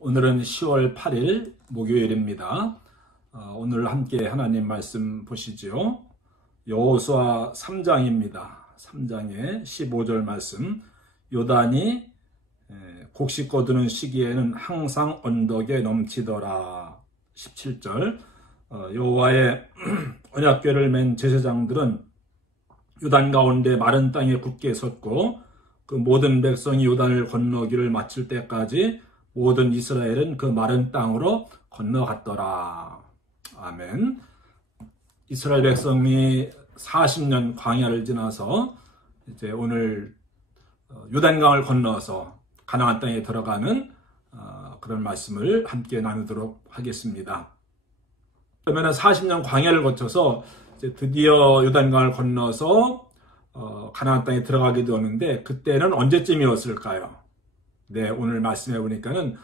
오늘은 10월 8일 목요일입니다. 오늘 함께 하나님 말씀 보시죠. 여호수아 3장입니다. 3장의 15절 말씀. 요단이 곡식 거두는 시기에는 항상 언덕에 넘치더라. 17절. 여호와의 언약궤를 맨 제사장들은 요단 가운데 마른 땅에 굳게 섰고 그 모든 백성이 요단을 건너기를 마칠 때까지 모든 이스라엘은 그 마른 땅으로 건너갔더라. 아멘. 이스라엘 백성이 40년 광야를 지나서 이제 오늘 요단강을 건너서 가나안 땅에 들어가는 그런 말씀을 함께 나누도록 하겠습니다. 그러면 40년 광야를 거쳐서 이제 드디어 요단강을 건너서 가나안 땅에 들어가게 되었는데 그때는 언제쯤이었을까요? 네, 오늘 말씀해 보니까는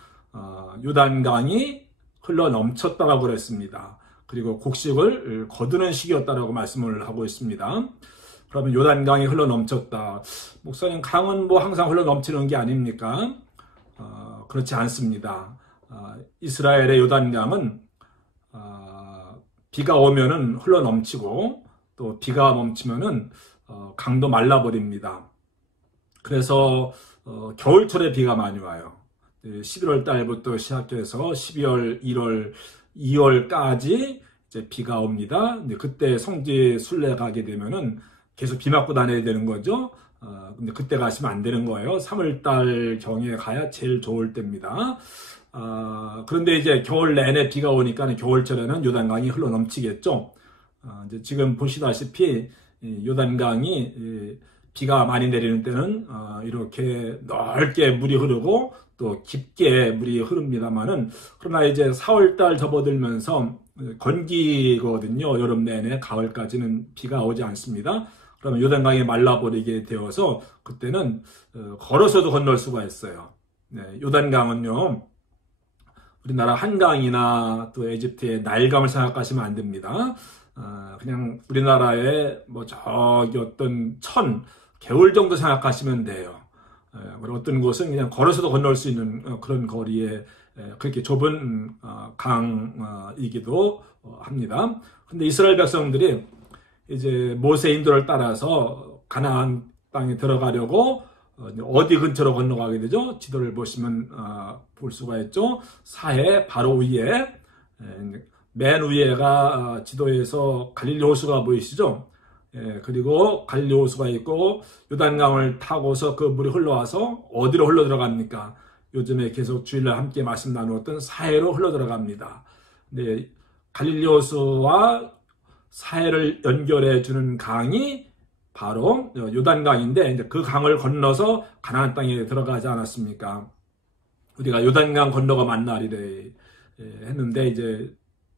요단강이 흘러 넘쳤다라고 그랬습니다. 그리고 곡식을 거두는 시기였다라고 말씀을 하고 있습니다. 그러면 요단강이 흘러 넘쳤다. 목사님, 강은 뭐 항상 흘러 넘치는 게 아닙니까? 그렇지 않습니다. 이스라엘의 요단강은 비가 오면은 흘러 넘치고 또 비가 멈추면은 강도 말라버립니다. 그래서 겨울철에 비가 많이 와요. 11월 달부터 시작해서 12월, 1월, 2월까지 이제 비가 옵니다. 근데 그때 성지 순례 가게 되면은 계속 비 맞고 다녀야 되는 거죠. 근데 그때 가시면 안 되는 거예요. 3월 달 경에 가야 제일 좋을 때입니다. 그런데 이제 겨울 내내 비가 오니까 겨울철에는 요단강이 흘러 넘치겠죠. 이제 지금 보시다시피 요단강이 비가 많이 내리는 때는 이렇게 넓게 물이 흐르고 또 깊게 물이 흐릅니다만은 그러나 이제 4월달 접어들면서 건기거든요. 여름 내내 가을까지는 비가 오지 않습니다. 그러면 요단강이 말라버리게 되어서 그때는 걸어서도 건널 수가 있어요. 네, 요단강은요, 우리나라 한강이나 또 에집트의 나일강을 생각하시면 안 됩니다. 그냥 우리나라의 뭐 저기 어떤 개울 정도 생각하시면 돼요. 어떤 곳은 그냥 걸어서도 건널 수 있는 그런 거리에 그렇게 좁은 강이기도 합니다. 근데 이스라엘 백성들이 이제 모세 인도를 따라서 가나안 땅에 들어가려고 어디 근처로 건너가게 되죠? 지도를 보시면 볼 수가 있죠. 사해 바로 위에 맨 위에가 지도에서 갈릴리 호수가 보이시죠? 그리고 갈릴리 호수가 있고 요단강을 타고서 그 물이 흘러와서 어디로 흘러 들어갑니까? 요즘에 계속 주일날 함께 말씀 나누었던 사해로 흘러 들어갑니다. 네, 갈릴리 호수와 사해를 연결해 주는 강이 바로 요단강인데 이제 그 강을 건너서 가나안 땅에 들어가지 않았습니까? 우리가 요단강 건너가 만나리래 했는데 이제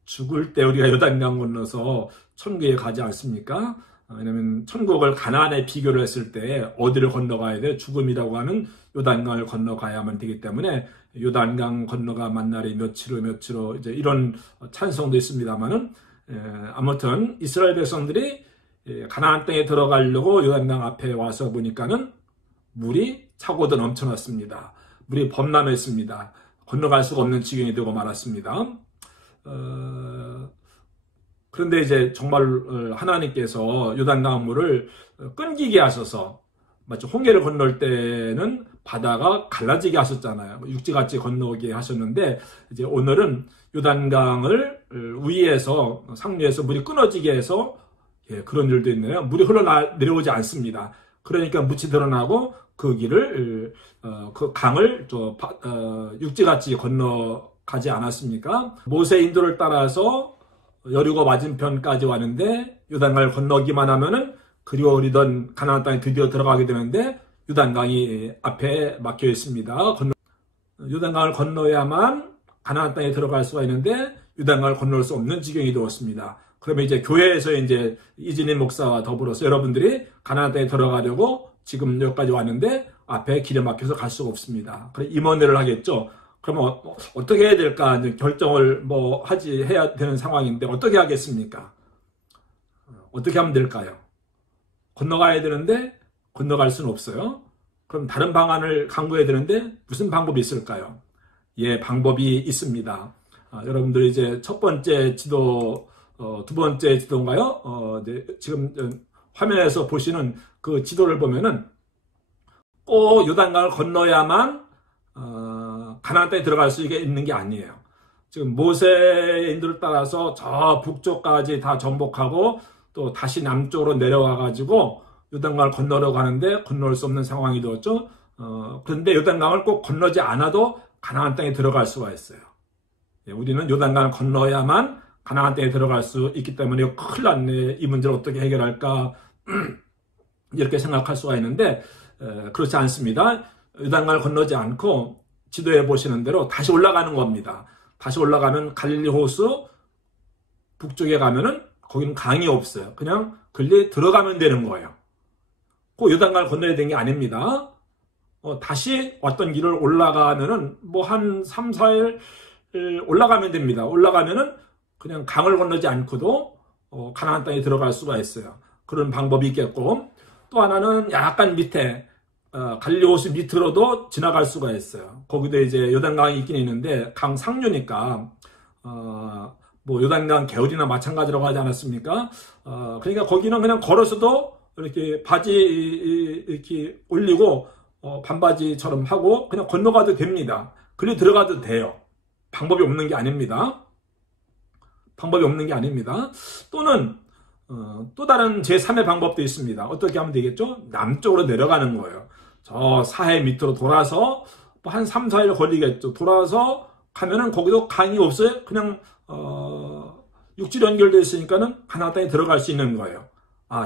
죽을 때 우리가 요단강 건너서 천국에 가지 않습니까? 왜냐하면 천국을 가나안에 비교를 했을 때 어디를 건너가야 돼? 죽음이라고 하는 요단강을 건너가야만 되기 때문에 요단강 건너가 만날이 며칠로 이제 이런 찬송도 있습니다만은 아무튼 이스라엘 백성들이 가나안 땅에 들어가려고 요단강 앞에 와서 보니까는 물이 차고도 넘쳐났습니다. 물이 범람했습니다. 건너갈 수가 없는 지경이 되고 말았습니다. 그런데 이제 정말 하나님께서 요단강 물을 끊기게 하셔서 마치 홍해를 건널 때는 바다가 갈라지게 하셨잖아요. 육지같이 건너게 하셨는데 이제 오늘은 요단강을 위에서 상류에서 물이 끊어지게 해서 그런 일도 있네요. 물이 흘러내려오지 않습니다. 그러니까 묻히 드러나고 그 길을 그 강을 육지같이 건너가지 않았습니까? 모세 인도를 따라서 여리고 맞은편까지 왔는데 요단강을 건너기만 하면은 그리워리던 가나안 땅에 드디어 들어가게 되는데 요단강이 앞에 막혀 있습니다. 요단강을 건너야만 가나안 땅에 들어갈 수가 있는데 요단강을 건널 수 없는 지경이 되었습니다. 그러면 이제 교회에서 이제 이진희 목사와 더불어서 여러분들이 가나안 땅에 들어가려고 지금 여기까지 왔는데 앞에 길에 막혀서 갈 수가 없습니다. 그래 임원회를 하겠죠. 그러면 어떻게 해야 될까 결정을 해야 되는 상황인데 어떻게 하겠습니까? 어떻게 하면 될까요? 건너가야 되는데 건너갈 수는 없어요. 그럼 다른 방안을 강구해야 되는데 무슨 방법이 있을까요? 방법이 있습니다. 여러분들 이제 첫 번째 지도, 두 번째 지도인가요? 네, 지금 화면에서 보시는 그 지도를 보면은 꼭 요단강을 건너야만 가나안 땅에 들어갈 수 있는 게 아니에요. 지금 모세의 인도를 따라서 저 북쪽까지 다 정복하고 또 다시 남쪽으로 내려와 가지고 요단강을 건너려고 하는데 건널 수 없는 상황이 되었죠. 그런데 요단강을 꼭 건너지 않아도 가나안 땅에 들어갈 수가 있어요. 우리는 요단강을 건너야만 가나안 땅에 들어갈 수 있기 때문에 큰일 났네. 이 문제를 어떻게 해결할까? 이렇게 생각할 수가 있는데 그렇지 않습니다. 요단강을 건너지 않고 지도에 보시는 대로 다시 올라가는 겁니다. 다시 올라가면 갈릴리 호수 북쪽에 가면은 거기는 강이 없어요. 그냥 글리 들어가면 되는 거예요. 그 요단강을 건너야 되는 게 아닙니다. 다시 왔던 길을 올라가면은 뭐 한 3, 4일 올라가면 됩니다. 올라가면은 그냥 강을 건너지 않고도 가나안 땅에 들어갈 수가 있어요. 그런 방법이 있겠고 또 하나는 약간 밑에 갈릴리 호수 밑으로도 지나갈 수가 있어요. 거기도 이제 요단강이 있긴 있는데 강 상류니까 뭐 요단강 개울이나 마찬가지라고 하지 않았습니까? 그러니까 거기는 그냥 걸어서도 이렇게 바지 이렇게 올리고 반바지처럼 하고 그냥 건너가도 됩니다. 그리 들어가도 돼요. 방법이 없는 게 아닙니다. 방법이 없는 게 아닙니다. 또는 또 다른 제3의 방법도 있습니다. 어떻게 하면 되겠죠? 남쪽으로 내려가는 거예요. 저 사해 밑으로 돌아서 한 3, 4일 걸리겠죠. 돌아서 가면은 거기도 강이 없어요. 그냥 육지로 연결되어 있으니까는 가나안 땅에 들어갈 수 있는 거예요.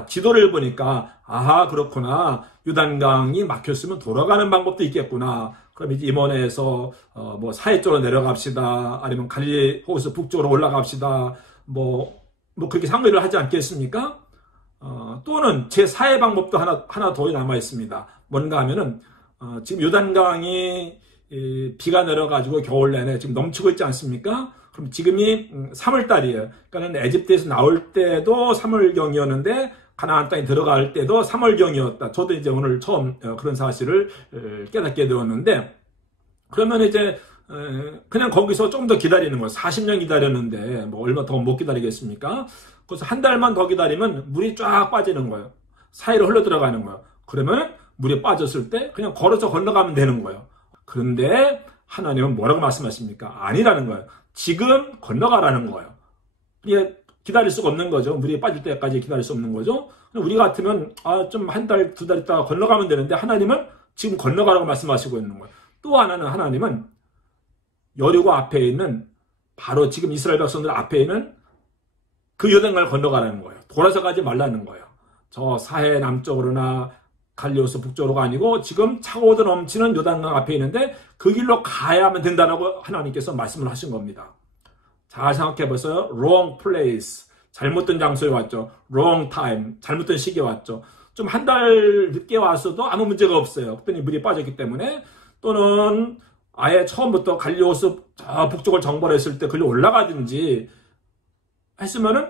지도를 보니까 아하 그렇구나. 요단강이 막혔으면 돌아가는 방법도 있겠구나. 그럼 이제 임원에서 뭐 사해 쪽으로 내려갑시다. 아니면 갈릴리 호수 북쪽으로 올라갑시다. 뭐 그렇게 상의를 하지 않겠습니까? 또는 제4의 방법도 하나 더 남아 있습니다. 뭔가 하면은 지금 요단강이 비가 내려가지고 겨울 내내 지금 넘치고 있지 않습니까? 그럼 지금이 3월달이에요. 그러니까 에집트에서 나올 때도 3월경이었는데 가나안 땅에 들어갈 때도 3월경이었다. 저도 이제 오늘 처음 그런 사실을 깨닫게 되었는데 그러면 이제 그냥 거기서 좀 더 기다리는 거예요. 40년 기다렸는데 뭐 얼마 더 못 기다리겠습니까? 그래서 한 달만 더 기다리면 물이 쫙 빠지는 거예요. 사이로 흘러 들어가는 거예요. 그러면 물이 빠졌을 때 그냥 걸어서 건너가면 되는 거예요. 그런데 하나님은 뭐라고 말씀하십니까? 아니라는 거예요. 지금 건너가라는 거예요. 이게 기다릴 수가 없는 거죠. 물이 빠질 때까지 기다릴 수 없는 거죠. 우리 같으면 좀 한 달, 두 달 있다가 건너가면 되는데 하나님은 지금 건너가라고 말씀하시고 있는 거예요. 또 하나는 하나님은 여리고 앞에 있는 바로 지금 이스라엘 백성들 앞에 있는 그 요단강을 건너가라는 거예요. 돌아서 가지 말라는 거예요. 저 사해 남쪽으로나 갈릴리 호수 북쪽으로가 아니고 지금 차고도 넘치는 요단강 앞에 있는데 그 길로 가야만 된다라고 하나님께서 말씀을 하신 겁니다. 잘 생각해 보세요. wrong place. 잘못된 장소에 왔죠. wrong time. 잘못된 시기에 왔죠. 좀 한 달 늦게 왔어도 아무 문제가 없어요. 그랬더니 물이 빠졌기 때문에 또는 아예 처음부터 갈릴리 호수 저 북쪽을 정벌했을 때 글로 올라가든지 했으면은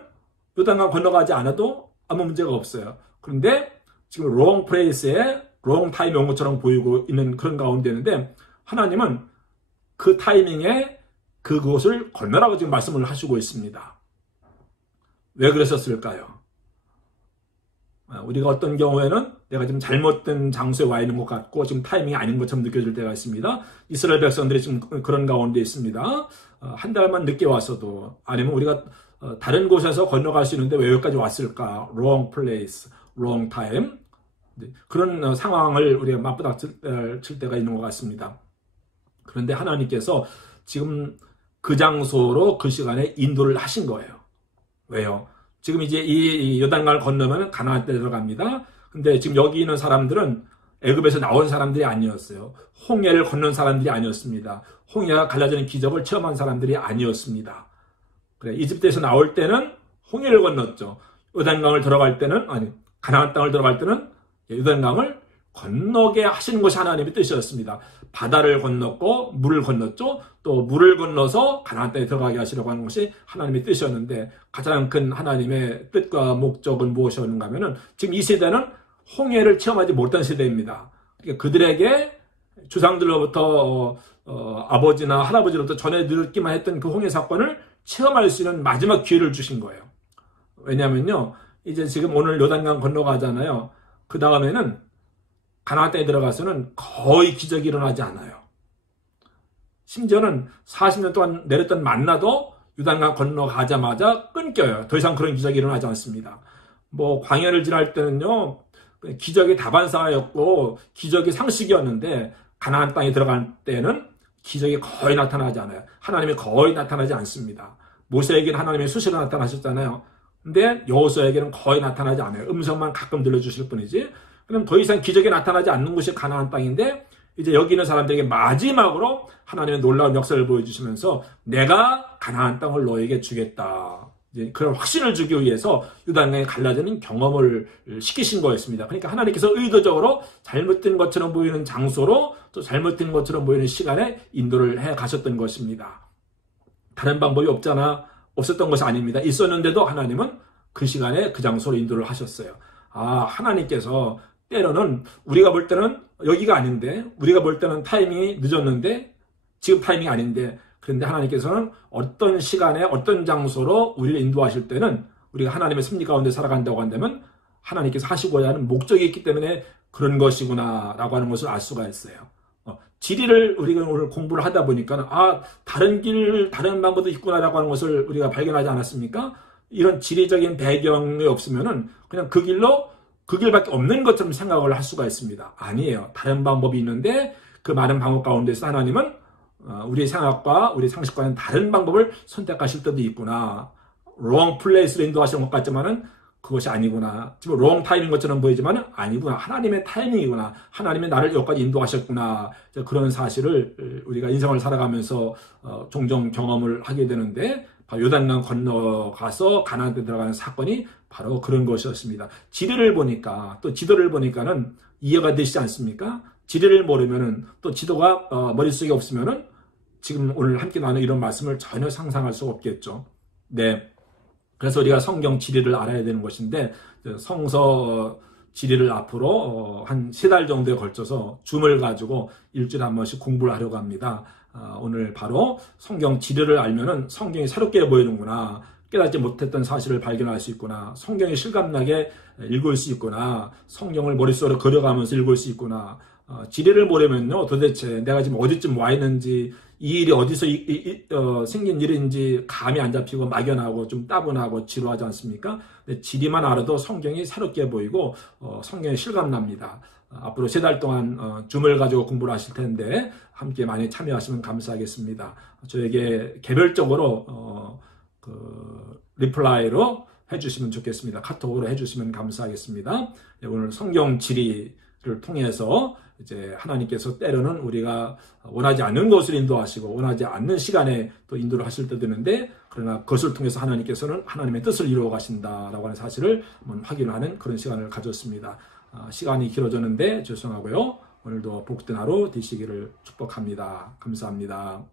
요단강 건너가지 않아도 아무 문제가 없어요. 그런데 지금 wrong place에 wrong time 온 것처럼 보이고 있는 그런 가운데인데 하나님은 그 타이밍에 그곳을 건너라고 지금 말씀을 하시고 있습니다. 왜 그러셨을까요? 우리가 어떤 경우에는 내가 지금 잘못된 장소에 와 있는 것 같고 지금 타이밍이 아닌 것처럼 느껴질 때가 있습니다. 이스라엘 백성들이 지금 그런 가운데 있습니다. 한 달만 늦게 왔어도 아니면 우리가 다른 곳에서 건너갈 수 있는데 왜 여기까지 왔을까? wrong place, wrong time. 그런 상황을 우리가 맞부닥칠 때가 있는 것 같습니다. 그런데 하나님께서 지금 그 장소로 그 시간에 인도를 하신 거예요. 왜요? 지금 이제 이 요단강을 건너면 가나안 땅에 들어갑니다. 근데 지금 여기 있는 사람들은 애굽에서 나온 사람들이 아니었어요. 홍해를 건넌 사람들이 아니었습니다. 홍해가 갈라지는 기적을 체험한 사람들이 아니었습니다. 그래, 이집트에서 나올 때는 홍해를 건넜죠. 요단강을 들어갈 때는 가나안 땅을 들어갈 때는 요단강을 건너게 하시는 것이 하나님의 뜻이었습니다. 바다를 건넜고 물을 건넜죠. 또 물을 건너서 가나안 땅에 들어가게 하시려고 하는 것이 하나님의 뜻이었는데 가장 큰 하나님의 뜻과 목적은 무엇이었는가 하면은 지금 이 세대는 홍해를 체험하지 못한 세대입니다. 그러니까 그들에게 조상들로부터 아버지나 할아버지로부터 전해 듣기만 했던 그 홍해 사건을 체험할 수 있는 마지막 기회를 주신 거예요. 왜냐면요, 이제 지금 오늘 요단강 건너가잖아요. 그 다음에는 가나안 땅에 들어가서는 거의 기적이 일어나지 않아요. 심지어는 40년 동안 내렸던 만나도 요단강 건너가자마자 끊겨요. 더 이상 그런 기적이 일어나지 않습니다. 뭐 광야를 지날 때는요, 기적이 다반사였고 기적이 상식이었는데 가나안 땅에 들어갈 때는 기적이 거의 나타나지 않아요. 하나님이 거의 나타나지 않습니다. 모세에게는 하나님이 수시로 나타나셨잖아요. 근데 여호수아에게는 거의 나타나지 않아요. 음성만 가끔 들려주실 뿐이지. 그럼 더 이상 기적이 나타나지 않는 곳이 가나안 땅인데 이제 여기 있는 사람들에게 마지막으로 하나님의 놀라운 역사를 보여주시면서 내가 가나안 땅을 너에게 주겠다. 이제 그런 확신을 주기 위해서 요단강에 갈라지는 경험을 시키신 거였습니다. 그러니까 하나님께서 의도적으로 잘못된 것처럼 보이는 장소로 또 잘못된 것처럼 보이는 시간에 인도를 해 가셨던 것입니다. 다른 방법이 없었던 것이 아닙니다. 있었는데도 하나님은 그 시간에 그 장소로 인도를 하셨어요. 하나님께서 때로는 우리가 볼 때는 여기가 아닌데, 우리가 볼 때는 타이밍이 늦었는데, 지금 타이밍이 아닌데, 그런데 하나님께서는 어떤 시간에 어떤 장소로 우리를 인도하실 때는 우리가 하나님의 섭리 가운데 살아간다고 한다면 하나님께서 하시고자 하는 목적이 있기 때문에 그런 것이구나 라고 하는 것을 알 수가 있어요. 지리를 우리가 오늘 공부를 하다 보니까 다른 방법도 있구나 라고 하는 것을 우리가 발견하지 않았습니까? 이런 지리적인 배경이 없으면은 그냥 그 길밖에 없는 것처럼 생각을 할 수가 있습니다. 아니에요. 다른 방법이 있는데 그 많은 방법 가운데서 하나님은 우리의 생각과 우리 상식과는 다른 방법을 선택하실 때도 있구나. wrong place로 인도하시는 것 같지만은 그것이 아니구나. 지금 wrong time인 것처럼 보이지만은 아니구나. 하나님의 타이밍이구나. 하나님의 나를 여기까지 인도하셨구나. 그런 사실을 우리가 인생을 살아가면서 종종 경험을 하게 되는데 바로 요단강 건너가서 가나안 땅에 들어가는 사건이 바로 그런 것이었습니다. 지리를 보니까 또 지도를 보니까는 이해가 되시지 않습니까? 지리를 모르면은 또 지도가 머릿속에 없으면은 지금 오늘 함께 나눈 이런 말씀을 전혀 상상할 수가 없겠죠. 네. 그래서 우리가 성경 지리를 알아야 되는 것인데 성서 지리를 앞으로 한 3달 정도에 걸쳐서 줌을 가지고 일주일에 한 번씩 공부를 하려고 합니다. 오늘 바로 성경 지리를 알면은 성경이 새롭게 보이는구나. 깨닫지 못했던 사실을 발견할 수 있구나. 성경이 실감나게 읽을 수 있구나. 성경을 머릿속으로 그려가면서 읽을 수 있구나. 지리를 모르면요, 도대체 내가 지금 어디쯤 와 있는지, 이 일이 어디서 생긴 일인지 감이 안 잡히고 막연하고 좀 따분하고 지루하지 않습니까? 근데 지리만 알아도 성경이 새롭게 보이고 성경이 실감납니다. 앞으로 3달 동안 줌을 가지고 공부를 하실 텐데 함께 많이 참여하시면 감사하겠습니다. 저에게 개별적으로 리플라이로 해주시면 좋겠습니다. 카톡으로 해주시면 감사하겠습니다. 오늘 성경 지리를 통해서 이제 하나님께서 때로는 우리가 원하지 않는 것을 인도하시고 원하지 않는 시간에 또 인도를 하실 때도 있는데 그러나 그것을 통해서 하나님께서는 하나님의 뜻을 이루어 가신다라고 하는 사실을 한번 확인하는 그런 시간을 가졌습니다. 시간이 길어졌는데 죄송하고요. 오늘도 복된 하루 되시기를 축복합니다. 감사합니다.